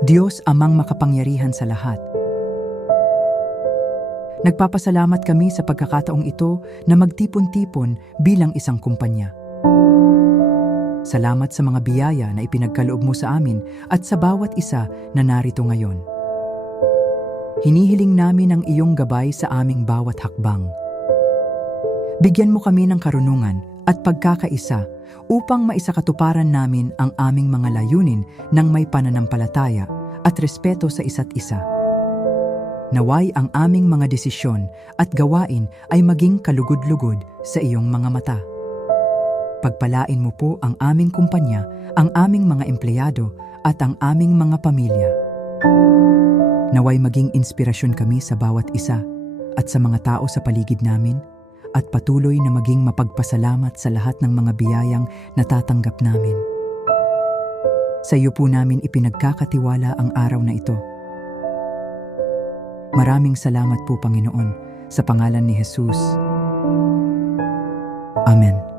Diyos amang makapangyarihan sa lahat, nagpapasalamat kami sa pagkakataong ito na magtipon-tipon bilang isang kumpanya. Salamat sa mga biyaya na ipinagkaloob mo sa amin at sa bawat isa na narito ngayon. Hinihiling namin ang iyong gabay sa aming bawat hakbang. Bigyan mo kami ng karunungan at pagkakaisa upang maisakatuparan namin ang aming mga layunin ng may pananampalataya at respeto sa isa't isa. Naway ang aming mga desisyon at gawain ay maging kalugod-lugod sa iyong mga mata. Pagpalain mo po ang aming kumpanya, ang aming mga empleyado at ang aming mga pamilya. Naway maging inspirasyon kami sa bawat isa at sa mga tao sa paligid namin at patuloy na maging mapagpasalamat sa lahat ng mga biyayang natatanggap namin. Sa iyo po namin ipinagkakatiwala ang araw na ito. Maraming salamat po, Panginoon, sa pangalan ni Jesus. Amen.